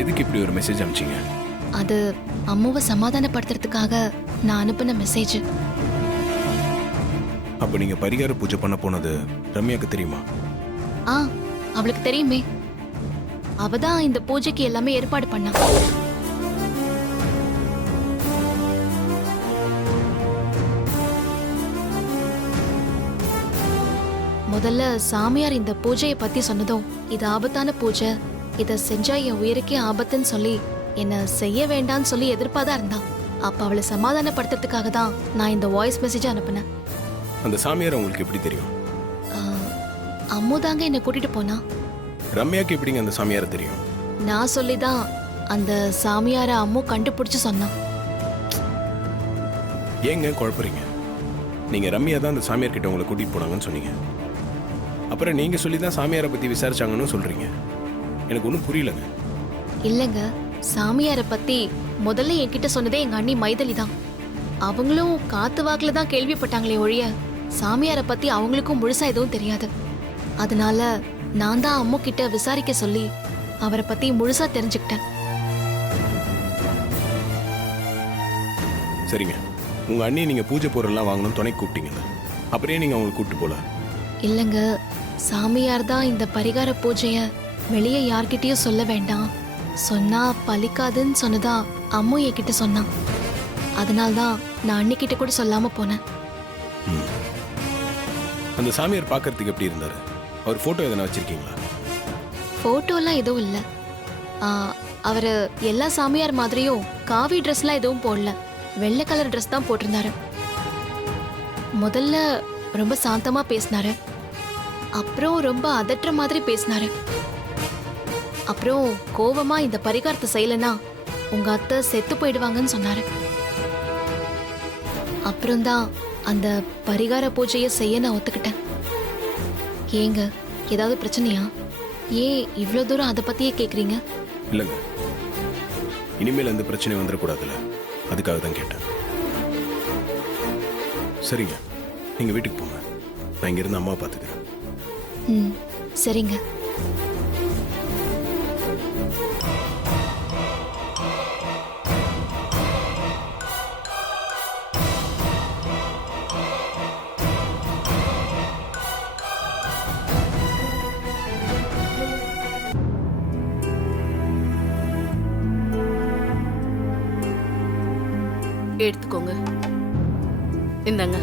எதுக்கு இப்படி ஒரு மெசேஜ் அனுப்பிச்சிங்க? அது அம்மாவை சமாதானப்படுத்துறதுக்காக நான் அனுப்பின மெசேஜ். அப்ப நீங்க பரிகார பூஜை பண்ண போனது ரம்யாக்கு தெரியுமா? ஆ, அவளுக்கு தெரியுமே. அவ தான் இந்த பூஜைக்கு எல்லாமே ஏற்பாடு பண்ணா. முதல்ல சாமியார் இந்த பூஜையை பத்தி சொன்னதும் இது ஆபத்தான பூஜை, இத செஞ்சா என் உயிருக்கே ஆபத்துன்னு சொல்லி என்ன செய்ய வேண்டாம்னு சொல்லி எதிர்ப்பாதான் இருந்தா. அப்ப அவளை சமாதானப்படுத்துறதுக்காக தான் நான் இந்த வாய்ஸ் மெசேஜ் அனுப்பினேன். அந்த சாமியார் உங்களுக்கு எப்படி தெரியும்? அம்முதாங்க என்ன கூட்டிட்டு போனா. ரம்யாக்கு எப்படிங்க அந்த சாமியாரை தெரியும்? நான் சொல்லிதான் அந்த சாமியார அம்மு கண்டுபிடிச்சு சொன்னான். ஏங்க குழப்பறீங்க? நீங்க ரம்யா தான் அந்த சாமியார் கிட்ட உங்களை கூட்டிட்டு போனாங்கன்னு சொன்னீங்க. அப்புறம் நீங்க சொல்லி தான் சாமியாரை பத்தி விசாரிச்சாங்கன்னு சொல்றீங்க. எனக்கு ஒன்றும் புரியலங்க. இல்லங்க, சாமியாரை பத்தி முதல்ல என்கிட்ட சொன்னதே எங்க அண்ணி மைதலி தான். அவங்களும் காத்து வாக்குல தான் கேள்விப்பட்டாங்களே ஒழிய சாமியாரை பத்தி அவங்களுக்கும் முழுசா எதுவும் தெரியாது. அதனால நான் தான் அம்மு கிட்ட விசாரிக்க சொல்லி அவரை பத்தி முழுசா தெரிஞ்சுக்கிட்டேன். சரிங்க, உங்க அண்ணி நீங்க பூஜை பொருள்லாம் வாங்கணும் துணை கூப்பிட்டீங்கல்ல, அப்படியே நீங்க அவங்களை கூப்பிட்டு போல? இல்லங்க, சாமியார் தான் இந்த பரிகார பூஜைய வெளியே யார்கிட்டயும் சொல்ல வேண்டாம், சொன்னா பலிக்காதுன்னு சொன்னதா அம்மு என்கிட்ட சொன்னான். அதனால்தான் நான் அன்னிக்கிட்ட கூட சொல்லாம போனேன். அந்த சாமியார் பார்க்கறதுக்கு எப்படி இருந்தாரு? அவர் போட்டோ எதனா வச்சிருக்கீங்களா? போட்டோலாம் எதுவும் இல்ல. அவரு எல்லா சாமியார் மாதிரியும் காவி ட்ரெஸ்லாம் எதுவும் போடல, வெள்ளை கலர் ட்ரெஸ் தான் போட்டிருந்தாரு. முதல்ல ரொம்ப சாந்தமா பேசினாரு, அப்புறம் ரொம்ப அதட்டுற மாதிரி பேசினாரு. அப்புறம் கோவமா இந்த பரிகாரத்தை செய்யலனா உங்க அத்தை செத்து போயிடுவாங்கன்னு சொன்னாரு. அப்புறம்தான் அந்த பரிகார பூஜையை செய்ய நான் ஒத்துக்கிட்டேன். ஏங்க, ஏதாவது பிரச்சனையா? ஏன் இவ்வளவு தூரம் அதை பத்தியே கேக்குறீங்க? இல்லைங்க, இனிமேல் அந்த பிரச்சனை வந்துடக்கூடாதுல்ல, அதுக்காக தான் கேட்டேன். சரிங்க, நீங்க வீட்டுக்கு போங்க, நான் இங்க இருந்து அம்மா பார்த்துக்கிறேன். ம், சரிங்க. எடுத்துக்கோங்க, இந்தாங்க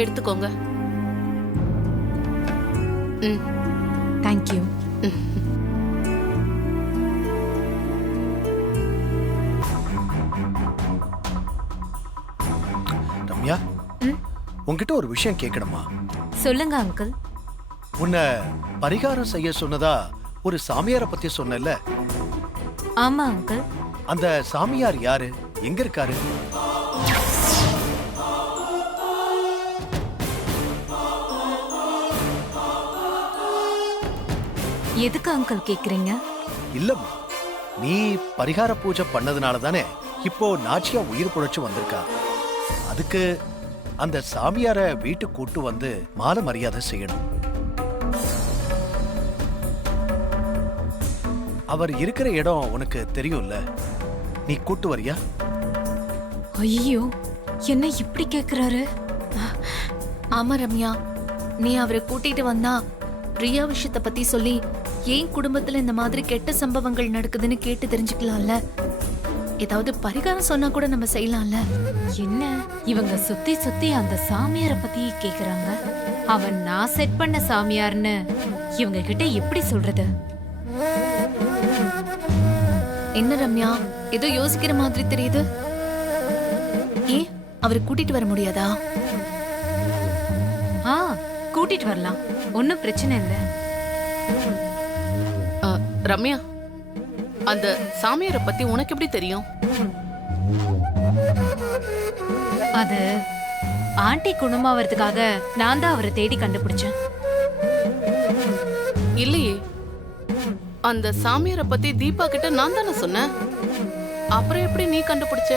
எடுத்துக்கோங்க. தேங்க்யூ. ரம்யா, உன்கிட்ட ஒரு விஷயம் கேட்கணுமா? சொல்லுங்க அங்கிள். உன்னை பரிகாரம் செய்ய சொன்னதா ஒரு சாமியாரை பத்தி சொன்னல? ஆமா அங்கிள். அந்த சாமியார் யாரு, எங்க இருக்காரு? எதுக்கு அங்கிள் கேக்குறீங்க? இல்லம்மா, நீ பரிகார பூஜை பண்ணதுனால தானே இப்போ நாச்சியா உயிர் புழைச்சு வந்திருக்கா. அதுக்கு அந்த சாமியார வீட்டுக்கு கூட்டு வந்து மாலை மரியாதை செய்யணும். அவர் இருக்கிற இடம் உனக்கு தெரியும்ல, நீ கூட்டு வரியா? ஐயோ, என்ன இப்படி கேக்குறாரு? ஆமா ரம்யா, நீ அவரை கூட்டிட்டு வந்தா பிரியா விஷயத்த பத்தி சொல்லி ஏன் குடும்பத்துல இந்த மாதிரி கெட்ட சம்பவங்கள் நடக்குதுன்னு கேட்டு தெரிஞ்சுக்கலாம்ல. ஏதாவது பரிகாரம் சொன்னா கூட நம்ம செய்யலாம்ல. என்ன இவங்க சுத்தி சுத்தி அந்த சாமியார பத்தி கேக்குறாங்க? அவன் நான் செட் பண்ண சாமியார்னு இவங்க கிட்ட எப்படி சொல்றது? என்ன ரம்யா, ஏதோ யோசிக்கிற மாதிரி தெரியுது. ஏன் அவரை கூட்டிட்டு வர முடியாதா? கூட்டிட்டு வரலாம், ஒன்னும் பிரச்சனை இல்ல. ரம்யா, அந்த சாமியாரை பத்தி உனக்கு எப்படி தெரியும்? அது ஆண்டி குணமாவதுக்காக நான் தான் அவரை தேடி கண்டுபிடிச்சேன். இல்லையே, அந்த சாமியாரை பத்தி தீபா கிட்ட நான் தானே சொன்னேன். அப்புறம் எப்படி நீ கண்டுபிடிச்ச?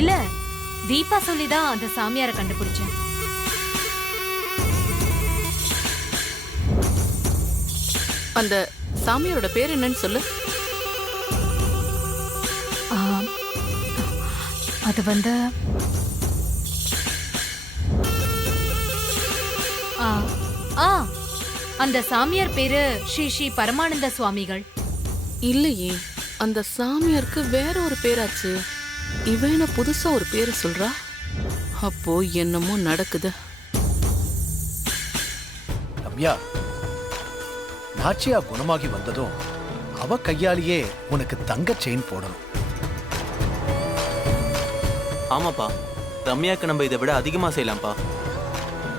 இல்ல தீபா சொல்லிதான் அந்த சாமியாரை கண்டுபிடிச்சேன். அந்த சாமியாரோட பேர் என்னன்னு சொல்லு. ஆ, அது வந்து ஆ, ஆ, அந்த சாமியார் பேரு ஸ்ரீ ஸ்ரீ பரமானந்த சுவாமிகள். இல்லையே, அந்த சாமியாருக்கு வேற ஒரு பேராச்சு. இவன் என்ன புதுசா ஒரு பேரை சொல்றா? அப்போ என்னமோ நடக்குது. ரம்யா, நாச்சியா குணமாகி வந்ததும் அவ கையாலேயே உனக்கு தங்க செயின் போடணும். ஆமாப்பா, ரம்யாக்கு நம்ம இதை விட அதிகமா செய்யலாம்ப்பா.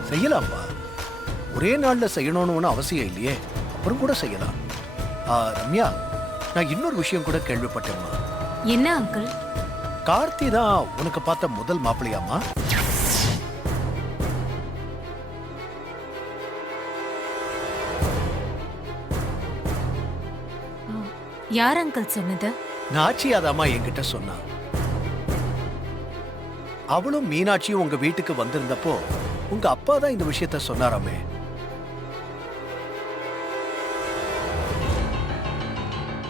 செய்யலாம்பா, ஒரே நாள்ல செய்யணும்னு அவசியம் இல்லையே, அப்புறம் கூட செய்யலாம். ரம்யா, நான் இன்னொரு விஷயம் கூட கேள்விப்பட்டேம்மா. என்ன அங்கிள்? கார்த்தி தான் உனக்கு பார்த்த முதல் மாப்பிள்ளையாமா? யார் அங்கிள் சொன்னது? நாச்சியாதாமா என்கிட்ட சொன்னா. அவளும் மீனாட்சியும் உங்க வீட்டுக்கு வந்திருந்தப்போ உங்க அப்பா தான் இந்த விஷயத்த சொன்னாராமே.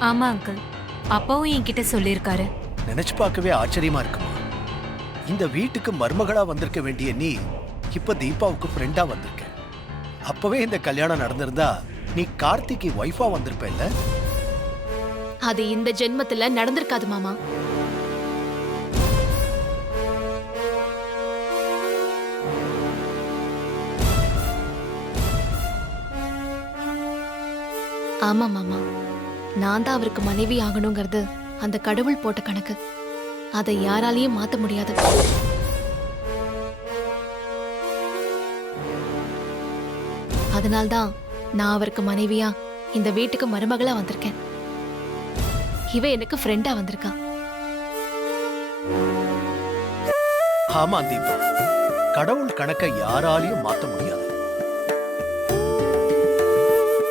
ஆமா அங்கிள், அப்பாவும் என்கிட்ட சொல்லியிருக்காரு. நினைச்சு பார்க்கவே ஆச்சரியமா இருக்குமா. இந்த வீட்டுக்கு மருமகளா வந்திருக்க வேண்டிய நீ இப்ப தீபாவுக்கு ஃப்ரெண்டா வந்திருக்க. அப்பவே இந்த கல்யாணம் நடந்திருந்தா நீ கார்த்திக்கு ஒய்ஃபா வந்திருப்ப. அது இந்த ஜென்மத்துல நடந்திருக்காது மாமா. ஆமா மாமா, நான் தான் அவருக்கு மனைவி ஆகணுங்கிறது அந்த கடவுள் போட்ட கணக்கு. அதை யாராலையும் மாத்த முடியாது. அதனால்தான் நான் அவருக்கு மனைவியா இந்த வீட்டுக்கு மருமகளா வந்திருக்கேன். இவ எனக்கு ஃப்ரெண்டா வந்திருக்கா. ஆமா தீபா, கடவுள் கணக்கை யாராலையும் மாத்த முடியாது.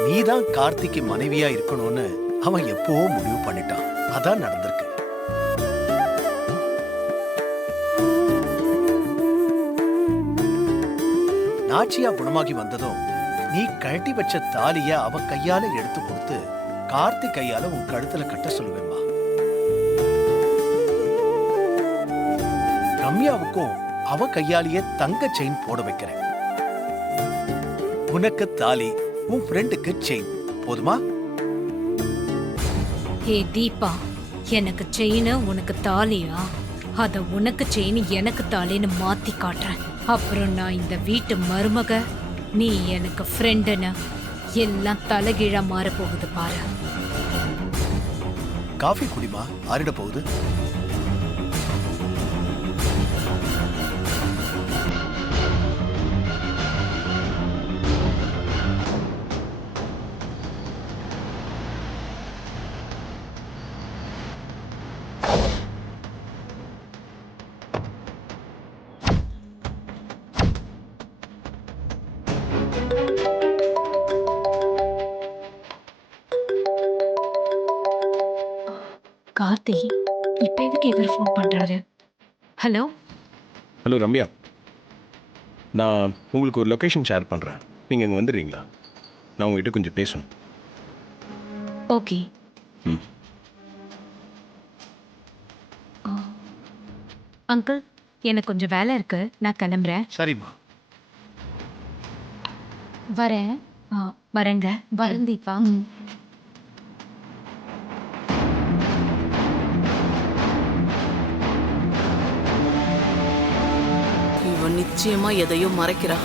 நீதான் கார்த்திக்கு மனைவியா இருக்கணும்னு அவன் எப்பவோ முடிவு பண்ணிட்டான். அதான் நடந்திருக்கு. நாச்சியா குணமாகி வந்ததும் நீ கழட்டி வச்ச தாலிய அவ கையால எடுத்து கொடுத்து கார்த்திக் கையால உன் கழுத்துல கட்ட சொல்லுவேம்மா. ரம்யாவுக்கும் அவ கையாலேயே தங்க செயின் போட வைக்கிறேன். உனக்கு தாலி, உன் ஃப்ரெண்டுக்கு செயின். போதுமா? ஹே தீபா, எனக்கு செயின் உனக்கு தாலியா? அத உனக்கு செயின் எனக்கு தாலின்னு மாத்தி காட்டுறேன். அப்புறம் நான் இந்த வீட்டு மருமக, நீ எனக்கு ஃப்ரெண்டுன்னு எல்லாம் தலைகீழா மாற போகுது பாரு. காஃபி குடிமா, ஆறிட போகுது. கார்த்தி இப்ப எதுக்கு இவர் ஃபோன் பண்றாரு? ஹலோ ஹலோ ரம்யா, நான் உங்களுக்கு ஒரு லொக்கேஷன் ஷேர் பண்ணுறேன். நீங்கள் இங்கே வந்துடுறீங்களா? நான் உங்ககிட்ட கொஞ்சம் பேசணும். ஓகே. ம். அங்கிள், எனக்கு கொஞ்சம் வேலை இருக்கு, நான் கிளம்புறேன். சரிம்மா. வரேன். வரேங்க. வரேன் தீபா. இவன் நிச்சயமா எதையோ மறைக்கிறா.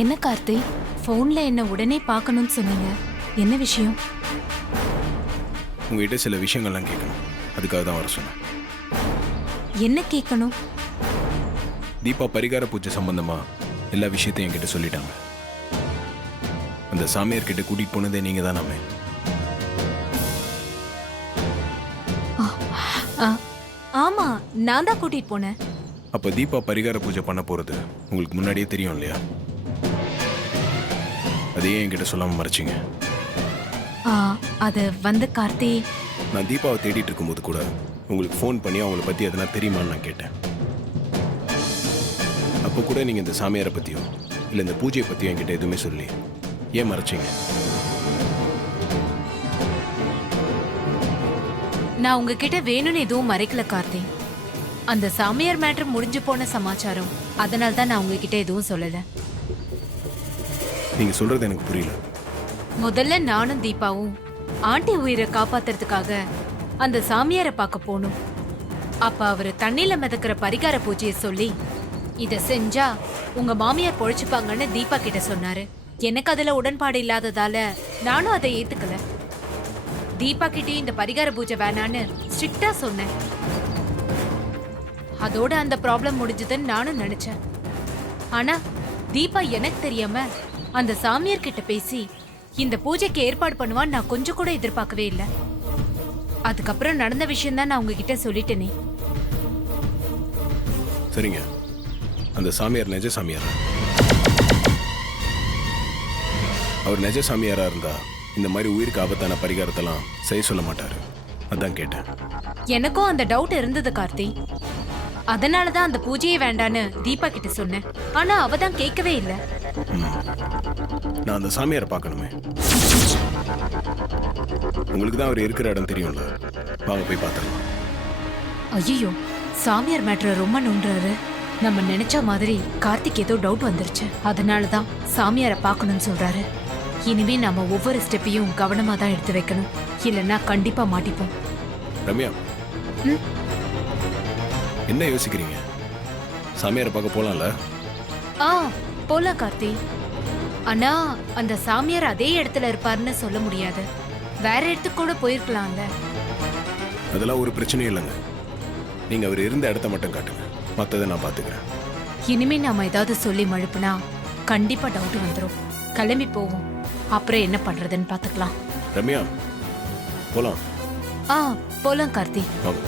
என்ன கார்த்தி, போன்ல என்ன உடனே பார்க்கணும்னு சொன்னீங்க, என்ன விஷயம்? உங்ககிட்ட சில விஷயங்கள்லாம் கேட்கணும், அதுக்காக தான் வர சொன்னேன். என்ன கேட்கணும்? தீபா பரிகார பூஜை சம்பந்தமா எல்லா விஷயத்தையும் என்கிட்ட சொல்லிட்டாங்க. அந்த சாமியார் கிட்ட கூட்டிட்டு போனதே நீங்க தான். ஆமா, நான் தான் கூட்டிட்டு போனேன். அப்ப தீபா பரிகார பூஜை பண்ண போறது உங்களுக்கு முன்னாடியே தெரியும் இல்லையா? அதையே என்கிட்ட சொல்லாம மறைச்சிங்க. அது வந்து கார்த்தி, நான் தீபாவை தேடிட்டு இருக்கும்போது கூட உங்களுக்கு ஃபோன் பண்ணி அவங்கள பத்தி எதனா தெரியுமான்னு நான் கேட்டேன். அப்போ கூட நீங்க இந்த சாமியாரை பத்தியோ இல்ல இந்த பூஜையை பத்தியோ என்கிட்ட எதுவுமே சொல்லி ஏன் மறைச்சிங்க? நான் உங்ககிட்ட வேணும்னு எதுவும் மறைக்கல கார்த்தி. அந்த சாமியார் மேட்ரு முடிஞ்சு போன சமாச்சாரம், அதனால தான் நான் உங்ககிட்ட எதுவும் சொல்லல. நீங்க சொல்றது எனக்கு புரியல. முதல்ல நானும் தீபாவும் ஆண்டி உயிரை காப்பாத்துறதுக்காக அந்த சாமியாரை பார்க்க போனோம். அப்ப அவரு தண்ணியில மிதக்கிற பரிகார பூஜையை சொல்லி இத செஞ்சா உங்க மாமியார் பொழைச்சுப்பாங்கன்னு தீபா கிட்ட சொன்னாரு. எனக்கு அதுல உடன்பாடு இல்லாததால நானும் அதை ஏத்துக்கல. தீபா கிட்டே இந்த பரிகார பூஜை வேணான்னு ஸ்ட்ரிக்டா சொன்னேன். அதோட அந்த ப்ராப்ளம் முடிஞ்சதுன்னு நானும் நினைச்சேன். ஆனா தீபா எனக்கு தெரியாம அந்த சாமியார் கிட்ட பேசி இந்த பூஜைக்கு ஏற்பாடு பண்ணுவான்னு நான் கொஞ்சம் கூட எதிர்பார்க்கவே இல்லை. அதுக்கப்புறம் நடந்த விஷயம் தான் நான் உங்ககிட்ட சொல்லிட்டேனே. சரிங்க, அந்த சாமியார் நிஜ சாமியாரா? அவர் நிஜ சாமியாரா இருந்தா இந்த மாதிரி உயிருக்கு ஆபத்தான பரிகாரத்தெல்லாம் செய்ய சொல்ல மாட்டாரு. அதான் கேட்டேன். எனக்கும் அந்த டவுட் இருந்தது கார்த்தி. அதனாலதான் அந்த பூஜையே வேண்டான்னு தீபா கிட்ட சொன்னேன். ஆனா அவ தான் கேட்கவே இல்லை. நான் அந்த சாமியாரை பார்க்கணுமே. உங்களுக்கு தான் அவர் இருக்கிற இடம் தெரியும்ல, வாங்க போய் பார்த்துடலாம். ஐயோ, சாமியார் மேட்ரு ரொம்ப நோண்டுறாரு. நம்ம நினைச்ச மாதிரி கார்த்திக் ஏதோ டவுட் வந்துருச்சு. அதனாலதான் சாமியாரை பார்க்கணும்னு சொல்றாரு. இனிமே நம்ம ஒவ்வொரு ஸ்டெப்பையும் கவனமா தான் எடுத்து வைக்கணும், இல்லைன்னா கண்டிப்பா மாட்டிப்போம். ரம்யா, என்ன யோசிக்கிறீங்க? சாமியாரை பார்க்க போலாம்ல? போலாம் கார்த்தி. ஆனா அந்த சாமியார் அதே இடத்துல இருப்பாருன்னு சொல்ல முடியாது. வேற இடத்துக்கு கூட போயிருக்கலாம்ல. அதெல்லாம் ஒரு பிரச்சனையும் இல்லைங்க. நீங்க அவர் இருந்த இடத்த மட்டும் காட்டுங்க, மற்றதை நான் பார்த்துக்கிறேன். இனிமே நாம ஏதாவது சொல்லி மழுப்புனா கண்டிப்பா டவுட் வந்துடும். கிளம்பி போவோம், அப்புறம் என்ன பண்றதுன்னு பாத்துக்கலாம். ரம்யா, போலாம். போலாம் கார்த்தி. வாங்க.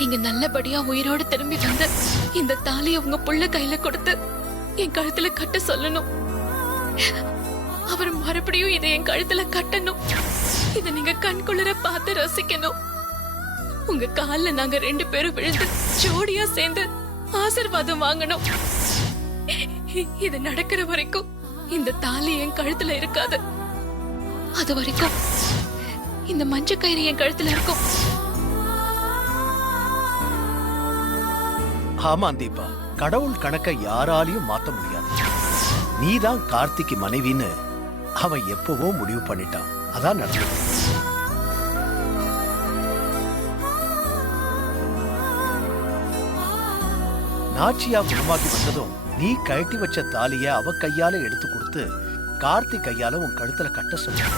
நீங்க நல்லபடியா உயிரோடு திரும்பி வந்து இந்த தாலியை உங்க புள்ள கையில கொடுத்து என் கழுத்துல கட்ட சொல்லணும். அவர் மறுபடியும் இதை என் கழுத்துல கட்டணும். இத நீங்க கண்குளிர பார்த்து ரசிக்கணும். உங்க கால்ல நாங்க 2 பேரும் விழுந்து ஜோடியா சேர்ந்து ஆசீர்வாதம் வாங்கணும். இது நடக்கிற வரைக்கும் இந்த தாலி என் கழுத்துல இருக்காது. அது வரைக்கும் இந்த மஞ்சள் கயிறு என் கழுத்துல இருக்கும். ஆமா தீபா, கடவுள் கணக்க யாராலையும் மாத்த முடியாது. நீதான் கார்த்திக்கு மனைவின்னு அவன் எப்பவோ முடிவு பண்ணிட்டான். அதான் நடந்தது. நாச்சியா குணமாக்கி வந்ததும் நீ கழட்டி வச்ச தாலிய அவ கையால எடுத்து கொடுத்து கார்த்திக் கையால உன் கழுத்துல கட்ட சொன்ன.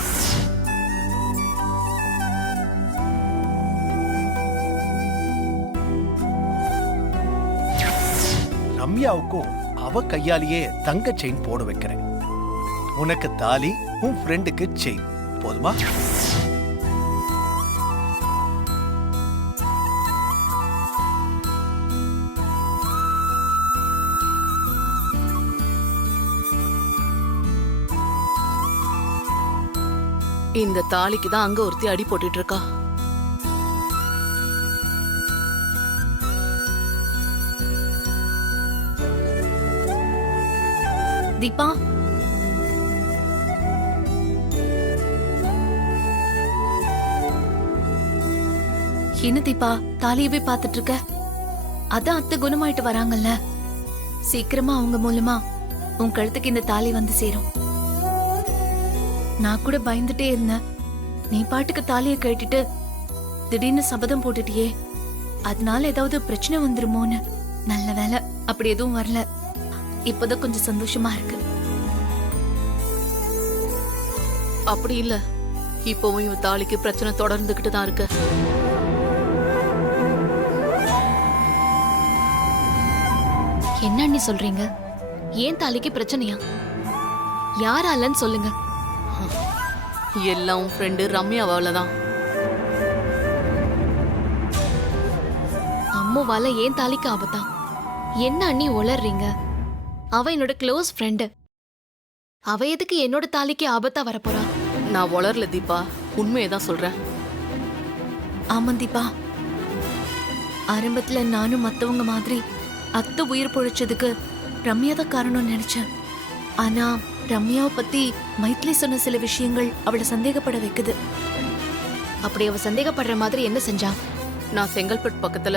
ரம்யாவுக்கும் அவ கையாலேயே தங்க செயின் போட வைக்கிறேன். உனக்கு தாலி, உன் ஃப்ரெண்டுக்கு செயின். போதுமா? இந்த தாலிக்கு தான் அங்க ஒருத்தி அடி போட்டுட்டு இருக்கா. தீபா, என்ன தீபா தாலியவே பாத்துட்டு இருக்க? அதான் அத்தை குணமாயிட்டு வராங்கல்ல, சீக்கிரமா அவங்க மூலமா உன் கழுத்துக்கு இந்த தாலி வந்து சேரும். நான் கூட பயந்துட்டே இருந்தேன், நீ பாட்டுக்கு தாலிய கட்டிட்டு திடீர்னு சபதம் போட்டுட்டியே, அதனால ஏதாவது பிரச்சனை வந்துருமோன்னு. நல்ல வேலை அப்படி எதுவும் வரல. இப்பதான் கொஞ்சம் சந்தோஷமா இருக்கு. அப்படி இல்ல, இப்பவும் இவ தாலிக்கு பிரச்சனை தொடர்ந்துகிட்டு தான் இருக்கு. என்ன அண்ணி சொல்றீங்க? ஏன் தாலிக்கு பிரச்சனையா? யாராலன்னு சொல்லுங்க. எல்லாம் ஃப்ரெண்டு ரம்யாவால தான். அம்முவால ஏன் தாலிக்கு ஆபத்தா? என்ன அண்ணி உளறீங்க? அவ என்னோட க்ளோஸ் ஃப்ரெண்டு. அவ எதுக்கு என்னோட தாலிக்கு ஆபத்தா வரப்போறா? நான் வளரல தீபா, உண்மையை தான் சொல்றேன். ஆமா தீபா, ஆரம்பத்துல நானும் மத்தவங்க மாதிரி அத்தை உயிர் பொழைச்சதுக்கு ரம்யா தான் காரணம்னு நினைச்சேன். ஆனா ரம்யாவை பத்தி மைத்லி சொன்ன சில விஷயங்கள் அவளை சந்தேகப்பட வைக்குது. அப்படி அவ சந்தேகப்படுற மாதிரி என்ன செஞ்சா? நான் செங்கல்பட்டு பக்கத்துல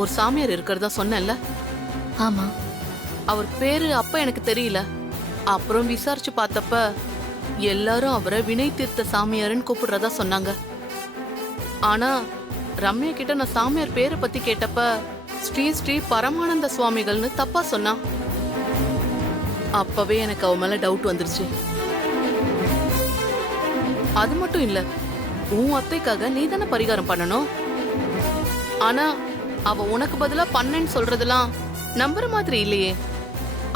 ஒரு சாமியார் இருக்கிறதா சொன்னேன்ல, ஆமா, அவர் பேரு அப்ப எனக்கு தெரியல. அப்புறம் விசாரிச்சு பார்த்தப்ப எல்லாரும் அவரை வினை தீர்த்த சாமியாருன்னு கூப்பிடுறதா சொன்னாங்க. ஆனா ரம்யா கிட்ட நான் சாமியார் பேரை பத்தி கேட்டப்ப ஸ்ரீ ஸ்ரீ பரமானந்த சுவாமிகள்னு தப்பா சொன்னா. அப்பவே எனக்கு அவ மேல டவுட் வந்துருச்சு. அது மட்டும் இல்ல, உன் அத்தைக்காக நீ தானே பரிகாரம் பண்ணணும். ஆனா அவ உனக்கு பதிலா பண்ணேன்னு சொல்றதெல்லாம் நம்புற மாதிரி இல்லையே.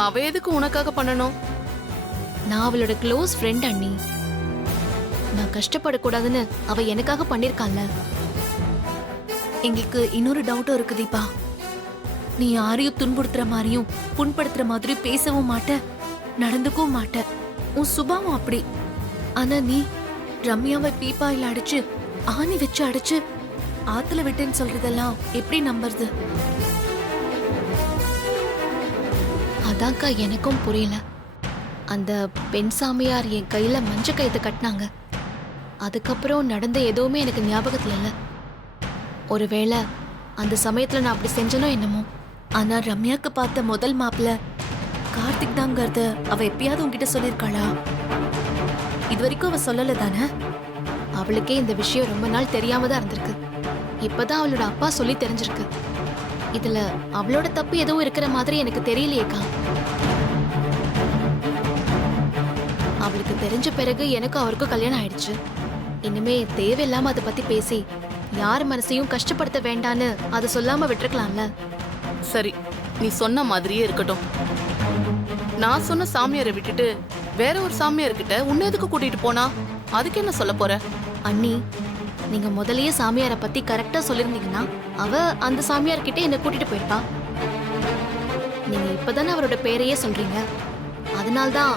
அவ எதுக்கு உனக்காக பண்ணணும்? நான் அவளோட க்ளோஸ் ஃப்ரெண்ட் அண்ணி. நான் கஷ்டப்படக்கூடாதுன்னு அவ எனக்காக பண்ணிருக்கான்ல. எங்களுக்கு இன்னொரு டவுட்டும் இருக்கு தீபா. நீ யாரையும் துன்புறுத்துற மாதிரியும் புண்படுத்துற மாதிரி பேசவும் மாட்ட, நடந்துக்கவும் மாட்ட. உன் சுபாவம் அப்படி. ஆனா நீ ரம்யாவை பீப்பாயில அடிச்சு ஆணி வச்சு அடிச்சு ஆத்துல விட்டேன்னு சொல்றதெல்லாம் எப்படி நம்புறது? அதான்க்கா எனக்கும் புரியல. அந்த பெண் சாமியார் என் கையில மஞ்ச கயித்து கட்டினாங்க. அதுக்கப்புறம் நடந்த எதுவுமே எனக்கு ஞாபகத்துல இல்ல. ஒருவேளை அந்த சமயத்துல நான் அப்படி செஞ்சனோ என்னமோ. ஆனா ரம்யாக்கு பார்த்த முதல் மாப்பிள்ள கார்த்திக் தாங்கிறத அவ எப்பயாவது உன்கிட்ட சொல்லிருக்காளா? இது வரைக்கும் அவ சொல்லல தானே? அவளுக்கே இந்த விஷயம் ரொம்ப நாள் தெரியாம தான் இருந்திருக்கு. இப்பதான் அவளோட அப்பா சொல்லி தெரிஞ்சிருக்கு. இதுல அவளோட தப்பு எதுவும் இருக்கிற மாதிரி எனக்கு தெரியலையேக்கா. அவளுக்கு தெரிஞ்ச பிறகு எனக்கும் அவருக்கும் கல்யாணம் ஆயிடுச்சு. இனிமே தேவையில்லாம அதை பத்தி பேசி யார் மனசையும் கஷ்டப்படுத்த வேண்டான்னு அதை சொல்லாம விட்டுருக்கலாம்ல. சரி, நீ சொன்ன மாதிரியே இருக்கட்டும். நான் சொன்ன சாமியாரை விட்டுட்டு வேற ஒரு சாமியார்கிட்ட உன்னை எதுக்கு கூட்டிட்டு போனா? அதுக்கு என்ன சொல்ல போற? அண்ணி, நீங்க முதல்லயே சாமியாரை பத்தி கரெக்டா சொல்லிருந்தீங்கன்னா அவ அந்த சாமியார் கிட்ட என்ன கூட்டிட்டு போயிருப்பா. நீங்க இப்பதானே அவரோட பேரையே சொல்றீங்க. அதனால்தான்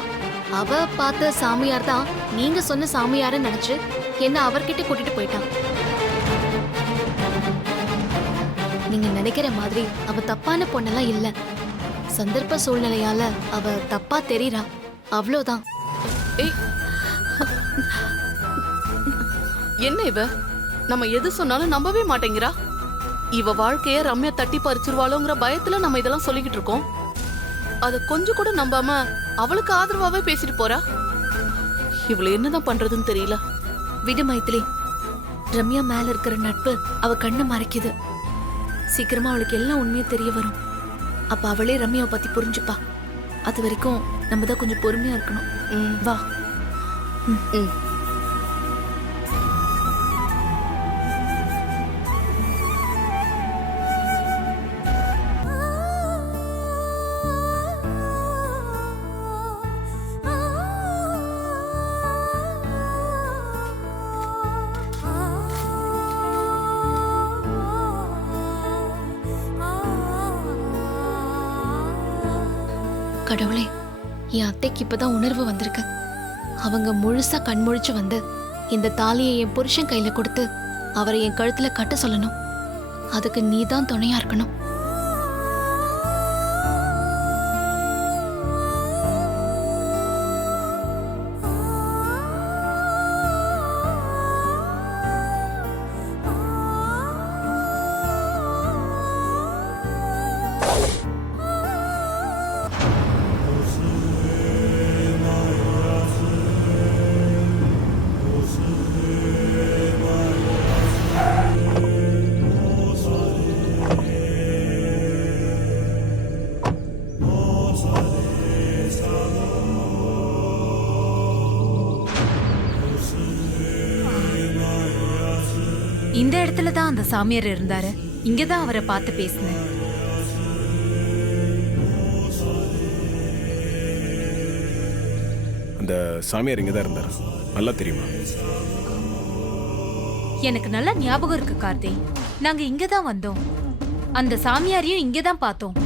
அவ பார்த்த சாமியார் தான் நீங்க சொன்ன சாமியாருன்னு நினைச்சு என்ன அவர்கிட்ட கூட்டிட்டு போயிட்டான். நீங்க நினைக்கிற மாதிரி அவ தப்பான பொண்ணெல்லாம் இல்ல. சந்தர்ப்ப சூழ்நிலையால அவ தப்பா தெரியறா, அவ்வளவுதான். ஏய், என்ன இவ நம்ம எது சொன்னாலும் நம்பவே மாட்டேங்கிறா. இவ வாழ்க்கைய ரம்யா தட்டி பறிச்சிருவாளோங்கிற பயத்துல நம்ம இதெல்லாம் சொல்லிக்கிட்டு இருக்கோம். அத கொஞ்சம் கூட நம்பாம அவளுக்கு ஆதரவாவே பேசிட்டு போறா. இவள என்னதான் பண்றதுன்னு தெரியல. விடு மைத்திலி, ரம்யா மேல இருக்கிற நட்பு அவ கண்ணை மறைக்குது. சீக்கிரமா அவளுக்கு எல்லாம் உண்மையும் தெரிய வரும். அப்ப அவளே ரம்யாவை பத்தி புரிஞ்சுப்பா. அது வரைக்கும் நம்ம தான் கொஞ்சம் பொறுமையா இருக்கணும். வா. ம். கடவுளே, என் அத்தைக்கு இப்பதான் உணர்வு வந்திருக்கு. அவங்க முழுசா கண்முழிச்சு வந்து இந்த தாலியை என் புருஷன் கையில கொடுத்து அவரை என் கழுத்துல கட்ட சொல்லணும். அதுக்கு நீதான் துணையா இருக்கணும். இந்த இடத்துல தான் அந்த சாமியார் இருந்தாரு. இங்கதான் அவரை பார்த்து பேசினேன். அந்த சாமியார் இங்கே தான் இருந்தார். நல்லா தெரியுமா? எனக்கு நல்லா ஞாபகம் இருக்கு கார்த்தி. நாங்க இங்க தான் வந்தோம். அந்த சாமியாரையும் இங்க தான் பார்த்தோம்.